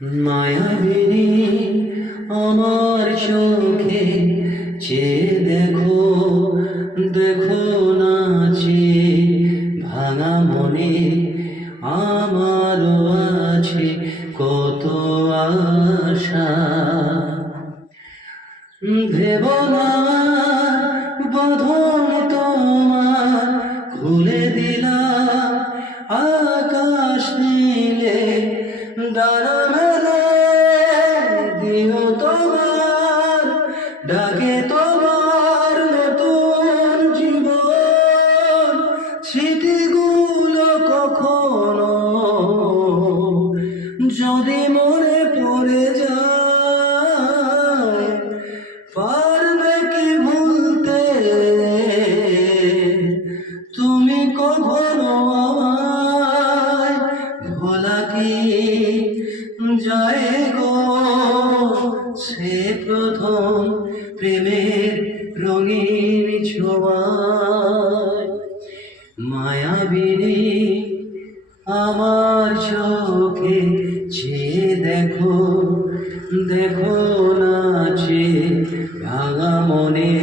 মায়াবিনী আমার চোখে চেয়ে দেখো, দেখো নাচে ভাঙা মনে আমারও আছে কত আশা। ভেব না বাঁধন তোমার খুলে দিলাম আকাশ নীলে, ডানা মেলে দিও তোমার ডাকে তোমার নতুন জীবন। স্মৃতিগুলো কখনো যদি মনে পড়ে যায়, পারবে কি ভুলতে তুমি কখনো আমায়? ভোলা কি যায় গো সে প্রথম প্রেমের রঙিন ছোঁয়ায়? মায়াবিনী আমার চোখে চেয়ে দেখো, দেখো নাচে ভাঙা মনে